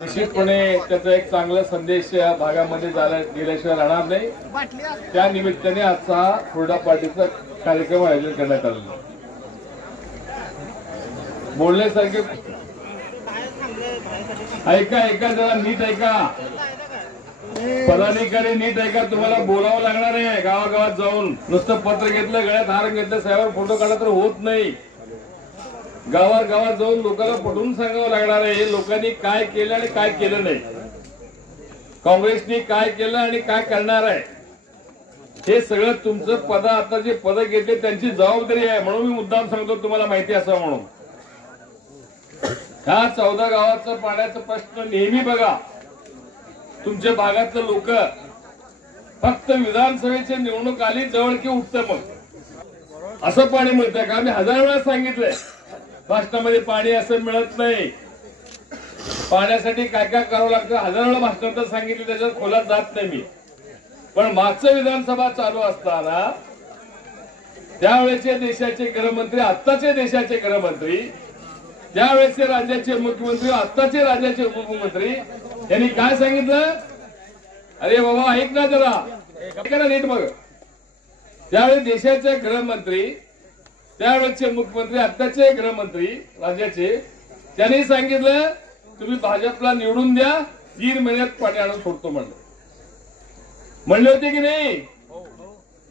निश्चितपणे त्याचा एक चांगला संदेश या भागामध्ये गेल्याशिवाय राहणार नाही। त्या निमित्ताने आजचा हुरडा पार्टीचा कार्यक्रम आयोजन करण्यात आलेला आहे। बोलण्यासारखे ऐका जरा नीट ऐका, पदाधिकारी नीट ऐका, तुम्हाला बोलावं लागणार आहे। गावागावात जाऊन नुसतं पत्र घेतलं, गळ्यात हार घेतलं, साहेबांवर फोटो काढला तर होत नाही। गावागावात जाऊन लोकांना पटवून सांगावं लागणार आहे लोकांनी काय केलं आणि काय केलं नाही, काँग्रेसने काय केलं आणि काय करणार आहे। हे सगळं तुमचं पद, आता जे पद घेतले त्यांची जबाबदारी आहे। म्हणून मी मुद्दाम सांगतो, तुम्हाला माहिती असावं म्हणून। ह्या 14 गावाचा पाण्याचा प्रश्न नेहमी बघा, तुमच्या भागातले लोक फक्त विधानसभेची निवडणूक आली जवळ की उठतं, मग असं पाणी मिळतंय का? मी 1000 वेळा सांगितलंय भाषणामध्ये, पाणी असं मिळत नाही। पाण्यासाठी काय काय करावं लागतं 1000 वेळा भाषणात सांगितलं, त्याच्यात खोलात जात नाही मी। पण मागचं विधानसभा चालू असताना त्यावेळेचे देशाचे गृहमंत्री, आत्ताचे देशाचे गृहमंत्री, त्यावेळेचे राज्याचे मुख्यमंत्री, आत्ताचे राज्याचे उपमुख्यमंत्री यांनी काय सांगितलं? अरे बाबा ऐक ना जरा, नीट बघ। त्यावेळी देशाचे गृहमंत्री, त्यावेळेचे मुख्यमंत्री, आत्ताचे गृहमंत्री राज्याचे, त्यांनी सांगितलं तुम्ही भाजपला निवडून द्या, 3 महिन्यात पाणी आणून सोडतो म्हणले होते की नाही?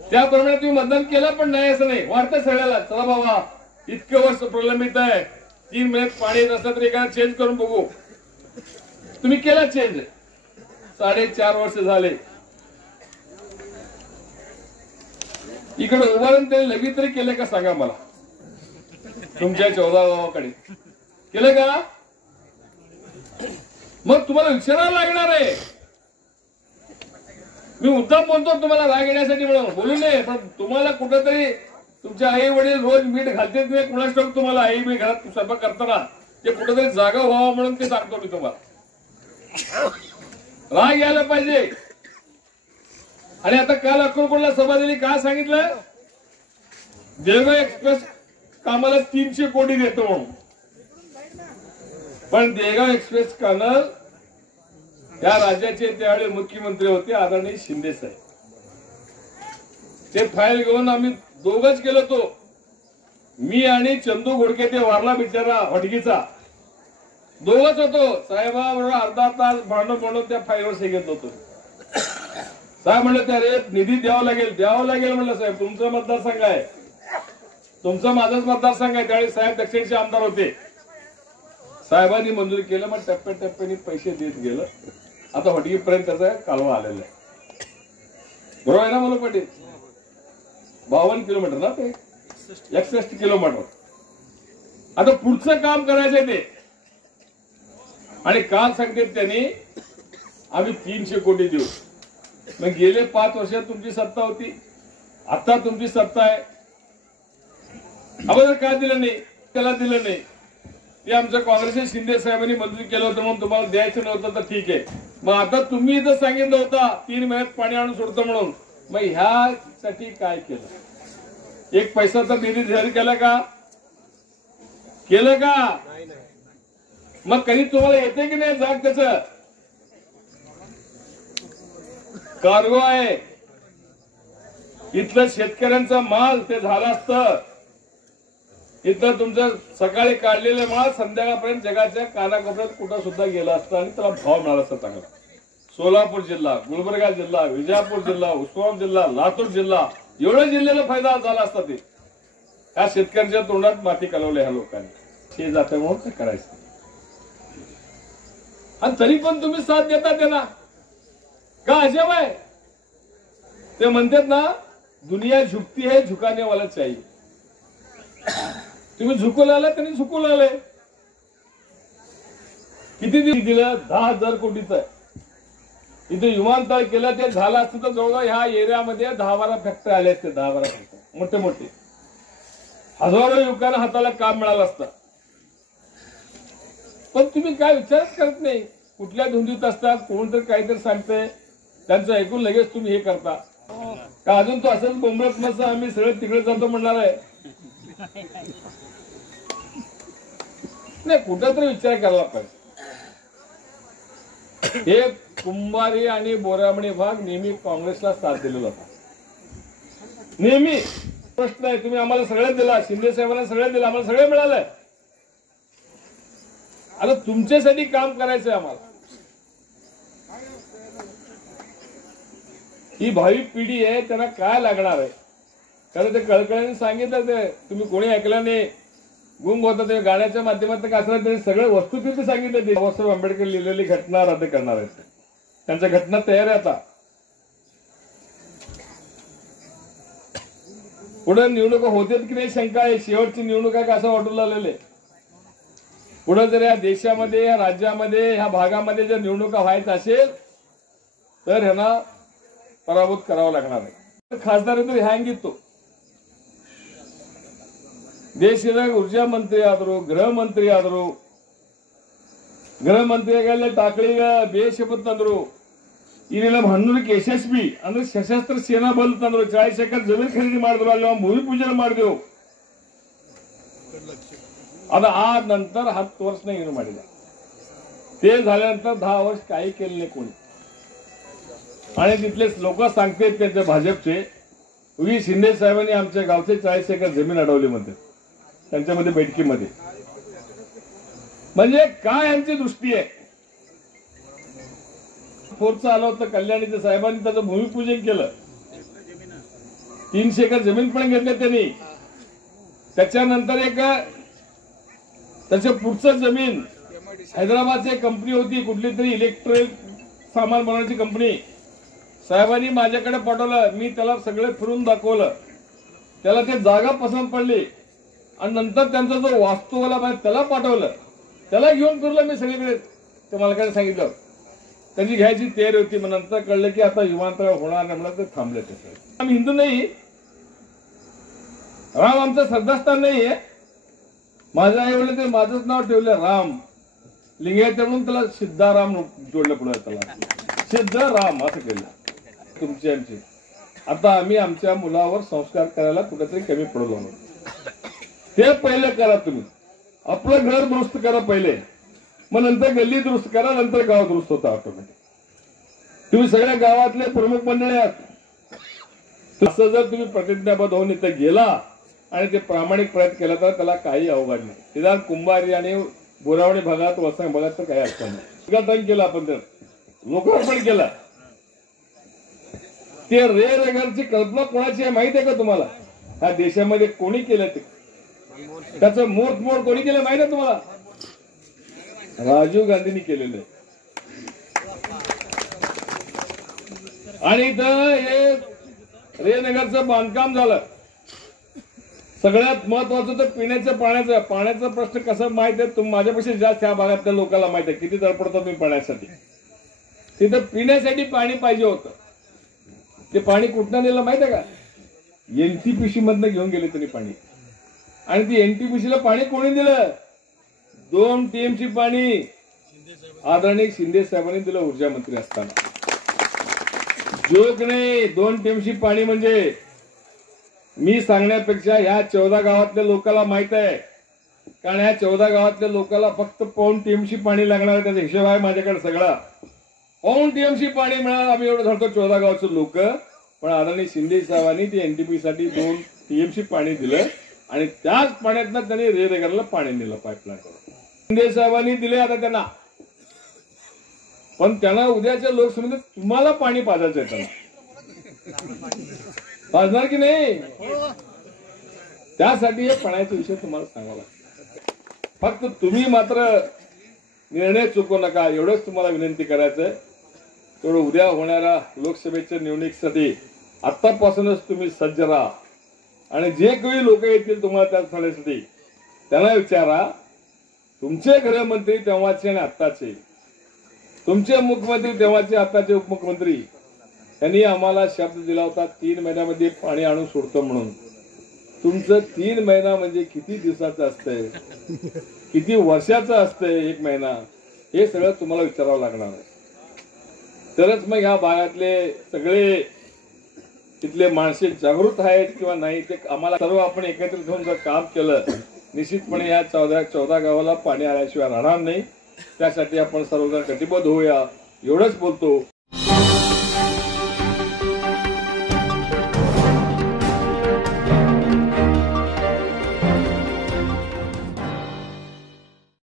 त्याप्रमाणे तुम्ही मतदान केलं, पण नाही असं नाही, वाटतं सगळ्याला चला बाबा इतकं वर्ष प्रलंबित आहे, 3 महिन्यात पाणी येत असलं तर एखादा चेंज करून बघू। तुम्ही केला चेंज, 4.5 वर्ष झाले। इकडे उभारून त्यांनी लगेच तरी केलं का सांगा मला? तुमच्या 14 गावाकडे केलं का? मग तुम्हाला विचारायला लागणार आहे। मी मुद्दाम बोलतो तुम्हाला राग येण्यासाठी म्हणून बोलू नये, पण तुम्हाला कुठेतरी तुमचे आई वडील रोज मीठ घालतेच नाही, कुणाच ठाऊक तुम्हाला आई मी घरात स्वयंपाक करताना ते कुठेतरी जागा व्हावं म्हणून ते सांगतो मी तुम्हाला। राग यायला पाहिजे। आणि आता काल अक्कलकोटला सभा दिली, काय सांगितलं? देवगाव एक्सप्रेस कामाला 300 कोटी देतो म्हणून। पण देवगाव एक्सप्रेस कामं या राज्याचे त्यावेळी मुख्यमंत्री होते आदरणीय शिंदे साहेब, ते फाईल घेऊन आम्ही दोघच गेलो होतो, मी आणि चंदू घोडके, ते वारला बिचारा हडगीचा, दोघच होतो। साहेबाबरोबर अर्धा तास भांडण म्हणून त्या फाईलवर सही घेत होतो। साहेब म्हणलं त्या रे निधी द्यावा लागेल म्हणलं, साहेब तुमचं मतदारसंघ आहे, तुमचं माझाच मतदारसंघ आहे। त्यावेळी साहेब दक्षिणचे आमदार होते, साहेबांनी मंजूर केलं, मग टप्प्याटप्प्याने पैसे देत गेलं। आता हडगीपर्यंत त्याचा कालवा आलेला आहे, बरोबर आहे ना मला पाटील? 52 किलोमीटर ना, ते 61 किलोमीटर। आता पुढचं काम करायचंय ते, आणि काल सांगते त्यांनी आम्ही 300 कोटी देऊ। मग गेले 5 वर्षात तुमची सत्ता होती, आता तुमची सत्ता आहे, अगोदर काय दिलं नाही? त्याला दिलं नाही, ते आमच्या काँग्रेसचे शिंदे साहेबांनी मंजूर केलं होतं म्हणून तुम्हाला द्यायचं नव्हतं तर ठीक आहे। मग आता तुम्ही इथं सांगितलं होतं 3 महिन्यात पाणी आणून सोडतो म्हणून, मग ह्यासाठी काय केलं? 1 पैसा तर निधी जाहीर केला का? केलं का? मग कधी तुम्हाला येते की नाही जाग? त्याच कार्गो आहे, इथलं शेतकऱ्यांचा माल ते झाला असतं, इथलं तुमचं सकाळी काढलेलं माल संध्याकाळपर्यंत जगाच्या कानाकोपऱ्यात कुठं सुद्धा गेला असतं आणि त्याला भाव मिळाला असता चांगला। सोलापूर जिल्हा, गुलबर्गा जिल्हा, विजापूर जिल्हा, उस्मानाबाद जिल्हा, लातूर जिल्हा, एवढ्या जिल्ह्याला फायदा झाला असता। ते ह्या शेतकऱ्यांच्या तोंडात माती कालवली ह्या लोकांनी, हे जातं म्हणून ते करायचं। आणि तरी पण तुम्ही साथ देता त्याला का? अजब आहे। ते म्हणतात ना, दुनिया झुकती है झुकाने वाला चाहिए। तुम्ही झुकवला आला, त्यांनी झुकवलं आलंय। किती दिलं? 10,000 कोटीचं आहे। इथे विमानतळ केलं, ते झालं असतं तर जवळजवळ ह्या एरियामध्ये 10-12 फॅक्टरी आले असते, 10-12 फॅक्टरी मोठे मोठे, हजारो युवकांना हाताला काम मिळालं असतं। पण तुम्ही काय विचारच करत नाही, कुठल्या धुंदीत असतात, कोणतरी काहीतरी सांगतंय त्यांचं ऐकून लगेच तुम्ही हे करता का? अजून तो असंच बोंबलत नसतं आम्ही सगळं तिकडे जातो म्हणणार आहे? नाही, कुठं तरी विचार करायला पाहिजे। हे कुंभारी आणि बोरामणी भाग नेहमी काँग्रेसला साथ दिलेला होता. नेहमी प्रश्न आहे, तुम्ही आम्हाला सगळ्यात दिला, शिंदे साहेबांना सगळ्यात दिलं, आम्हाला सगळं मिळालं. आता तुमच्यासाठी काम करायचंय आम्हाला. ही भावी पिढी आहे, त्यांना काय लागणार आहे. कारण ते कळकळ्याने सांगितलं, ते तुम्ही कोणी ऐकलं नाही, गुंग होता. ते गाण्याच्या माध्यमातून काय असलं तरी सगळे वस्तुस्थिती सांगितलं. ते बाबासाहेब आंबेडकर लिहिलेली घटना रद्द करणार आहेत. त्यांच्या घटना तयार आहे. आता पुढे निवडणुका होतात की नाही शंका आहे. शेवटची निवडणूक आहे का असं वाटू लागलेले. पुढे जर या देशामध्ये, या राज्यामध्ये, ह्या भागामध्ये जर निवडणुका व्हायचं असेल तर ह्यांना पराभूत करावं लागणार आहे. खासदार तर ಹ್ಯಾಂಗ್ ಇತ್ತು, ದೇಶದ ऊर्जा ಮಂತ್ರಿ ಆದರು, ಗೃಹ ಮಂತ್ರಿ ಆದರು. ಗೃಹ ಮಂತ್ರಿಯಾಗಲೇ ಟಾಕಳಿಗ ಬೇಶಪತ್ ತಂದ್ರು. ಇದೆಲ್ಲ 11ಕ್ಕೆ ಯಶಸ್ವಿ ಅಂದ್ರೆ ಸಶಸ್ತ್ರ ಸೇನಾ ಬಲ್ ತಂದ್ರು. 40 ಎಕರೆ ಜಮೀನು ಖರೀದಿ ಮಾಡಿದ್ರು. ಅಲ್ಲಿ ಭೂಮಿ ಪೂಜನೆ ಮಾಡಿದೆವು. आता आज नंतर 10 वर्ष नाही ಏನು ಮಾಡಿಲ್ಲ. ते झाल्यानंतर 10 वर्ष काही केले नाही कोणी. आणि तिथले लोक सांगतात त्यांच्या भाजपचे, व्ही शिंदे साहेबांनी आमच्या गावचे 40 एकर जमीन अडवली म्हणते त्यांच्यामध्ये बैठकीमध्ये. म्हणजे काय यांची दृष्टी आहे. फोर्स आलं होतं कल्याणीच्या साहेबांनी, त्याचं भूमिपूजन केलं. 300 एकर जमीन पण घेतली त्यांनी. त्याच्यानंतर एक त्याच्या पुढचं जमीन हैदराबादची कंपनी होती, कुठली तरी इलेक्ट्रिक सामान बनवण्याची कंपनी, साहेबांनी माझ्याकडे पाठवलं. मी त्याला सगळे फिरून दाखवलं. त्याला ते जागा पसंत पडली आणि नंतर त्यांचा जो वास्तूवाला त्याला पाठवलं. त्याला घेऊन फिरलं मी सगळीकडे. ते मालकाने सांगितलं त्यांची घ्यायची तयारी होती. मग नंतर कळलं की आता विमानतळ होणार नाही म्हणून ते थांबले. ते आम्ही हिंदू नाही, राम आमचं श्रद्धास्थान नाहीये. माझ्या आई वडील ते माझंच नाव ठेवलं राम लिंगायत म्हणून त्याला सिद्धाराम जोडलं. पुढे त्याला सिद्ध राम असं केलं. तुमची आमची आता आम्ही आमच्या मुलावर संस्कार करायला कुठेतरी कमी पडलो. ते पहिले करा तुम्ही. आपलं घर दुरुस्त करा पहिले, मग नंतर गल्ली दुरुस्त करा, नंतर गाव दुरुस्त होता ऑटोमॅटिक. तुम्ही सगळ्या गावातले प्रमुख मंडळी आहात. असं जर तुम्ही प्रतिज्ञाबद्ध होऊन इथं गेला आणि ते प्रामाणिक प्रयत्न केला तर त्याला काही अवघड नाही. निदान कुंभारी आणि बोरावणे भागात, वसंग भागात तर काही अडचण नाही. केलं आपण तर लोकार्पण केलं. ते रेरगरची कल्पना कोणाची आहे माहिती आहे का तुम्हाला? ह्या देशामध्ये कोणी केलं ते? त्याचं मूर्तमोड कोणी केलं माहिती आहे तुम्हाला? राजीव गांधींनी केलेलं आहे. आणि इथं हे रेनगरचं बांधकाम झालं. सगळ्यात महत्वाचं तर पिण्याच्या पाण्याचा प्रश्न कसा माहिती आहे? माझ्यापेक्षा जास्त ह्या भागातल्या लोकांना माहिती आहे किती तडपडतो तुम्ही पाण्यासाठी. तिथं पिण्यासाठी पाणी पाहिजे होतं. ते पाणी कुठनं नेलं माहिती आहे का? एनटीपीसी मधनं घेऊन गेले त्यांनी पाणी. आणि ती एनटीपीसीला पाणी कोणी दिलं? 2 टीएमसी पाणी आदरणीय शिंदे साहेबांनी दिलं ऊर्जा मंत्री असताना. जोक नाही. 2 टीएमसी पाणी म्हणजे मी सांगण्यापेक्षा ह्या 14 गावातल्या लोकांना माहित आहे. कारण ह्या 14 गावातल्या लोकांना फक्त 1 टीएमसी पाणी लागणार आहे. त्याचा हिशोब आहे माझ्याकडे सगळा. 1 टीएमसी पाणी मिळालं. आम्ही एवढं धरतो 14 गावचे लोक. पण आदरणीय शिंदे साहेबांनी ते एनटीपी साठी 2 टीएमसी पाणी दिलं आणि त्याच पाण्यातनं त्यांनी रेरगरला पाणी दिलं पाईपलाईन करून. शिंदे साहेबांनी दिले आता त्यांना. पण त्यांना उद्याच्या लोकसभेत तुम्हाला पाणी पाजायचं आहे. त्यांना पाजणार की नाही? त्यासाठी हे पाण्याचा विषय तुम्हाला सांगावा लागतो. फक्त तुम्ही मात्र निर्णय चुकू नका एवढंच तुम्हाला विनंती करायचंय. तेवढं उद्या होणाऱ्या लोकसभेच्या निवडणुकीसाठी आतापासूनच तुम्ही सज्ज राहा. आणि जे काही लोक येतील तुम्हाला त्या स्थळासाठी त्यांना विचारा. तुमचे गृहमंत्री तेव्हाचे आणि आत्ताचे, तुमचे मुख्यमंत्री तेव्हाचे आत्ताचे उपमुख्यमंत्री, त्यांनी आम्हाला शब्द दिला होता 3 महिन्यामध्ये पाणी आणून सोडतो म्हणून. तुमचं 3 महिना म्हणजे किती दिवसाचं असतंय, किती वर्षाचं असतंय 1 महिना, हे सगळं तुम्हाला विचारावं लागणार आहे. तरच मग ह्या भागातले सगळे तिथले माणसे जागृत आहेत किंवा नाही ते आम्हाला सर्व आपण एकत्रित होऊन जर काम केलं निश्चितपणे या 14 गावाला पाणी आल्याशिवाय राहणार नाही. त्यासाठी आपण सर्वजण कटिबद्ध होऊया. एवढंच बोलतो.